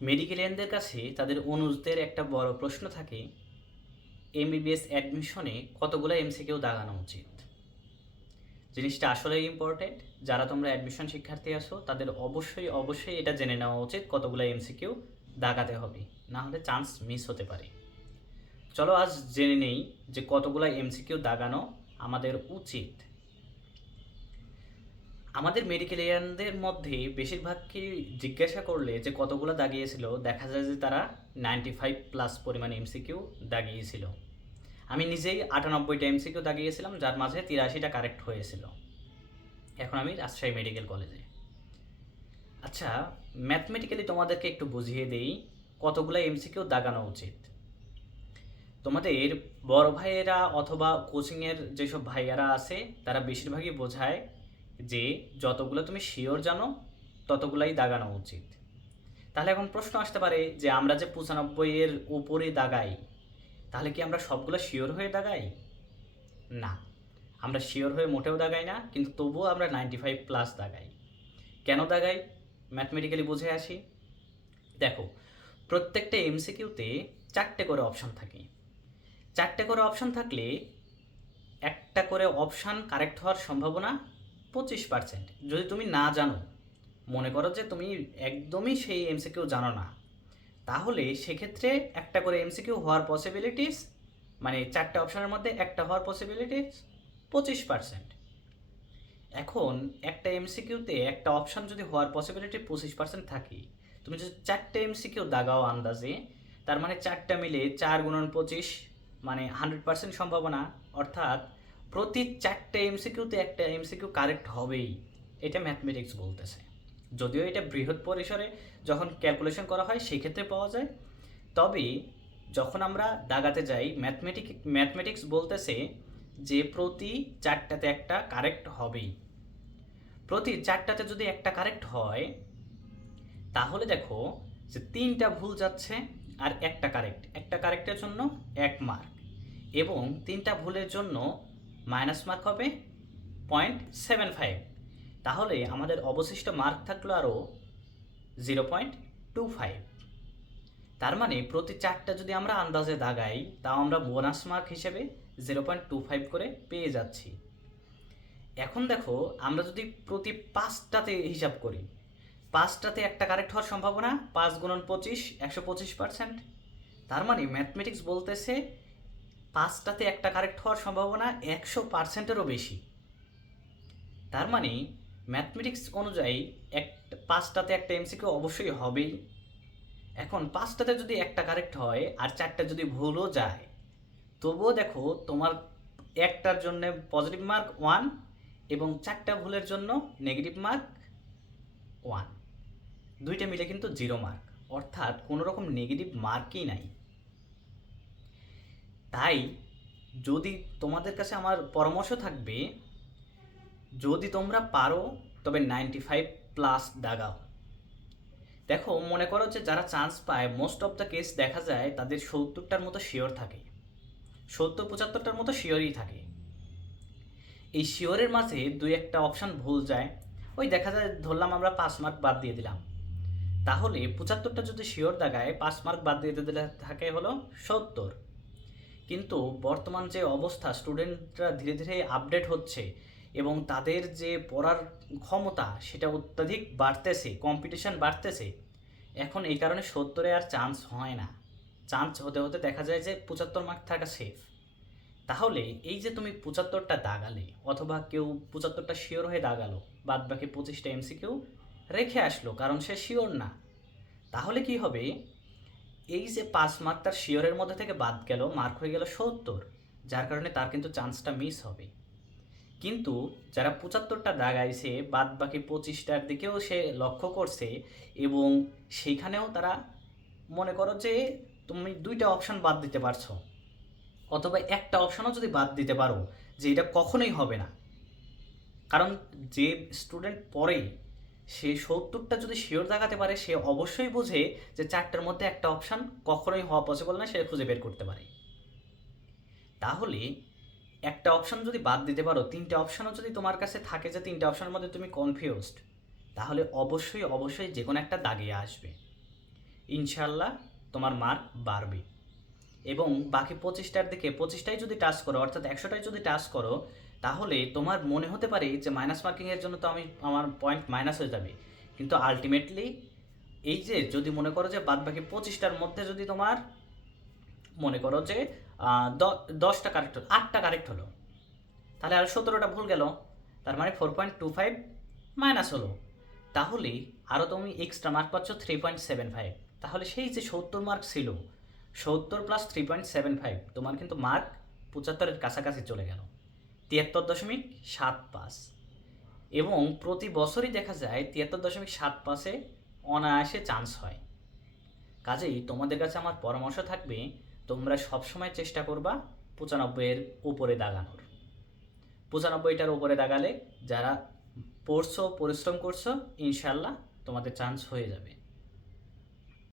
মেডিকেলিয়ানদের কাছে তাদের অনুজদের একটা বড় প্রশ্ন থাকে এমবিবিএস অ্যাডমিশনে কতগুলো এমসিকিউ দাগানো উচিত? জিনিসটা আসলেই ইম্পর্টেন্ট যারা তোমরা অ্যাডমিশন শিক্ষার্থী আসো তাদের অবশ্যই অবশ্যই এটা জেনে নেওয়া উচিত কতগুলো এমসিকিউ দাগাতে হবে, না হলে চান্স মিস হতে পারে। চলো আজ জেনে নেই যে কতগুলো এমসিকিউ দাগানো আমাদের উচিত। আমাদের মেডিকেলিয়ানদের মধ্যে বেশিরভাগকে জিজ্ঞাসা করলে যে কতগুলো দাগিয়েছিল, দেখা যায় যে তারা নাইনটি ফাইভ প্লাস পরিমাণ এমসিকিউ দাগিয়েছিল। আমি নিজেই আটানব্বইটা এমসিকিউ দাগিয়েছিলাম, যার মাঝে তিরাশিটা কারেক্ট হয়েছিল। এখন আমি রাজশাহী মেডিকেল কলেজে। আচ্ছা ম্যাথমেটিক্যালি তোমাদেরকে একটু বুঝিয়ে দেই, কতগুলো এমসিকিউ দাগানো উচিত? তোমাদের বড় ভাইয়েরা অথবা কোচিংয়ের যেসব ভাইয়ারা আছে, তারা বেশিরভাগই বোঝায় যে যতগুলো তুমি শিওর জানো, ততগুলাই দাগানো উচিত। তাহলে এখন প্রশ্ন আসতে পারে যে আমরা যে পঁচানব্বই এর উপরে দাগাই, তাহলে কি আমরা সবগুলো শিওর হয়ে দাগাই? না। আমরা শিওর হয়ে মোটেও দাগাই না, কিন্তু তবুও আমরা নাইনটি ফাইভ প্লাস দাগাই। কেন দাগাই? ম্যাথমেটিক্যালি বুঝে আসি। দেখো, প্রত্যেকটা এমসিকিউতে চারটে করে অপশন থাকে। চারটে করে অপশন থাকলে একটা করে অপশান কারেক্ট হওয়ার সম্ভাবনা পঁচিশ পার্সেন্ট যদি তুমি না জানো, মনে করো যে তুমি একদমই সেই এমসিকিউ জানো না, তাহলে সেক্ষেত্রে একটা করে এমসিকিউ হওয়ার পসিবিলিটিস মানে চারটে অপশনের মধ্যে একটা হওয়ার পসিবিলিটিস পঁচিশ পার্সেন্ট এখন একটা এমসিকিউতে একটা অপশন যদি হওয়ার পসিবিলিটি পঁচিশ পার্সেন্ট থাকে, তুমি যদি চারটে এমসিকিউ দাগাও আন্দাজে, তার মানে চারটা মিলে চার গুণন পঁচিশ মানে হান্ড্রেড পার্সেন্ট সম্ভাবনা, অর্থাৎ প্রতি চারটে এমসিকিউতে একটা এমসিকিউ কারেক্ট হবেই, এটা ম্যাথমেটিক্স বলতেছে। যদিও এটা বৃহৎ পরিসরে যখন ক্যালকুলেশন করা হয় সেই ক্ষেত্রে পাওয়া যায়। তবে যখন আমরা দাগাতে যাই ম্যাথমেটিক ম্যাথমেটিক্স বলতেছে যে প্রতি চারটাতে একটা কারেক্ট হবেই। প্রতি চারটাতে যদি একটা কারেক্ট হয়, তাহলে দেখো যে তিনটা ভুল যাচ্ছে আর একটা কারেক্ট একটা কারেক্টের জন্য এক মার্ক এবং তিনটা ভুলের জন্য মাইনাস মার্ক হবে পয়েন্ট সেভেন ফাইভ তাহলে আমাদের অবশিষ্ট মার্ক থাকল আরও জিরো পয়েন্ট টু ফাইভ তার মানে প্রতি চারটা যদি আমরা আন্দাজে দাগাই, তাও আমরা বোনাস মার্ক হিসেবে জিরো পয়েন্ট টু ফাইভ করে পেয়ে যাচ্ছি। এখন দেখো, আমরা যদি প্রতি পাঁচটাতে হিসাব করি, পাঁচটাতে একটা কারেক্ট হওয়ার সম্ভাবনা, পাঁচ গুণন পঁচিশ, একশো পঁচিশ পার্সেন্ট তার মানে ম্যাথমেটিক্স বলতেছে পাঁচটাতে একটা কারেক্ট হওয়ার সম্ভাবনা একশো পার্সেন্টেরও বেশি। তার মানে ম্যাথমেটিক্স অনুযায়ী এক, পাঁচটাতে একটা এমসিকিউ অবশ্যই হবেই। এখন পাঁচটাতে যদি একটা কারেক্ট হয় আর চারটা যদি ভুলও যায়, তবুও দেখো তোমার একটার জন্য পজিটিভ মার্ক ওয়ান এবং চারটা ভুলের জন্য নেগেটিভ মার্ক ওয়ান। দুইটা মিলে কিন্তু জিরো মার্ক। অর্থাৎ কোনো রকম নেগেটিভ মার্কই নাই। তাই যদি তোমাদের কাছে আমার পরামর্শ থাকবে, যদি তোমরা পারো, তবে নাইনটি ফাইভ প্লাস দাগাও। দেখো, মনে করো যে যারা চান্স পায় মোস্ট অফ দ্য কেস দেখা যায় তাদের সত্তরটার মতো শিওর থাকে। সত্তর, পঁচাত্তরটার মতো শিওরই থাকে। এই শিওরের মাঝে দুই একটা অপশান ভুল যায়। ওই দেখা যায়, ধরলাম আমরা পাঁচ মার্ক বাদ দিয়ে দিলাম। তাহলে পঁচাত্তরটা যদি শিওর দাগায়, পাঁচ মার্ক বাদ দিয়ে দিলে থাকে হলো সত্তর। কিন্তু বর্তমান যে অবস্থা স্টুডেন্টরা ধীরে ধীরে আপডেট হচ্ছে এবং তাদের যে পড়ার ক্ষমতা, সেটা অত্যাধিক বাড়তেছে কম্পিটিশন বাড়তেছে। এখন এই কারণে সত্তরে আর চান্স হয় না। চান্স হতে হতে দেখা যায় যে পঁচাত্তর মার্ক থাকা সেফ তাহলে এই যে তুমি পঁচাত্তরটা দাগালে, অথবা কেউ পঁচাত্তরটা শিওর হয়ে দাগালো বাদ বাকি পঁচিশটা এমসি কেউ রেখে আসলো, কারণ সে শিওর না। তাহলে কি হবে? এই যে পাঁচ মার্ক তার শিওরের মধ্যে থেকে বাদ গেল মার্ক হয়ে গেল সত্তর, যার কারণে তার কিন্তু চান্সটা মিস হবে। কিন্তু যারা পঁচাত্তরটা দাগাইছে বাদ বাকি পঁচিশটার দিকেও সে লক্ষ্য করছে এবং সেইখানেও তারা মনে করো যে তুমি দুইটা অপশন বাদ দিতে পারছ, অথবা একটা অপশনও যদি বাদ দিতে পারো যে এটা কখনোই হবে না। কারণ যে স্টুডেন্ট পড়ে সে সত্তরটা যদি শিওর দেখাতে পারে, সে অবশ্যই বোঝে যে চারটার মধ্যে একটা অপশান কখনোই হওয়া পসিবল না, সে খুঁজে বের করতে পারে। তাহলে একটা অপশান যদি বাদ দিতে পারো, তিনটে অপশানও যদি তোমার কাছে থাকে যে তিনটে অপশনের মধ্যে তুমি কনফিউজড তাহলে অবশ্যই অবশ্যই যে কোনো একটা দাগিয়ে আসবে। ইনশাল্লাহ তোমার মার্ক বাড়বে। এবং বাকি পঁচিশটার দিকে, পঁচিশটাই যদি টাচ করো, অর্থাৎ একশোটাই যদি টাচ করো, তাহলে তোমার মনে হতে পারে যে মাইনাস মার্কিংয়ের জন্য তো আমি, আমার পয়েন্ট মাইনাস হয়ে যাবে। কিন্তু আলটিমেটলি এই যে যদি মনে করো যে বাদ বাকি পঁচিশটার মধ্যে যদি তোমার মনে করো যে দশটা কারেক্ট হলো, আটটা কারেক্ট হলো, তাহলে আর সতেরোটা ভুল গেল, তার মানে four point two five minus হলো। তাহলে আরও তুমি এক্সট্রা মার্ক পাচ্ছ থ্রি পয়েন্ট সেভেন ফাইভ তাহলে সেই যে সত্তর মার্ক ছিল সত্তর plus three point seven five তোমার কিন্তু মার্ক পঁচাত্তরের কাছাকাছি চলে গেল। তিয়াত্তর দশমিক সাত পাস এবং প্রতি বছরই দেখা যায় তিয়াত্তর দশমিক সাত পাসে অনায়াসে চান্স হয়। কাজেই তোমাদের কাছে আমার পরামর্শ থাকবে, তোমরা সবসময় চেষ্টা করবা পঁচানব্বইয়ের উপরে দাগানোর। পঁচানব্বইটার উপরে দাগালে যারা পড়ছো, পরিশ্রম করছ ইনশাল্লাহ তোমাদের চান্স হয়ে যাবে।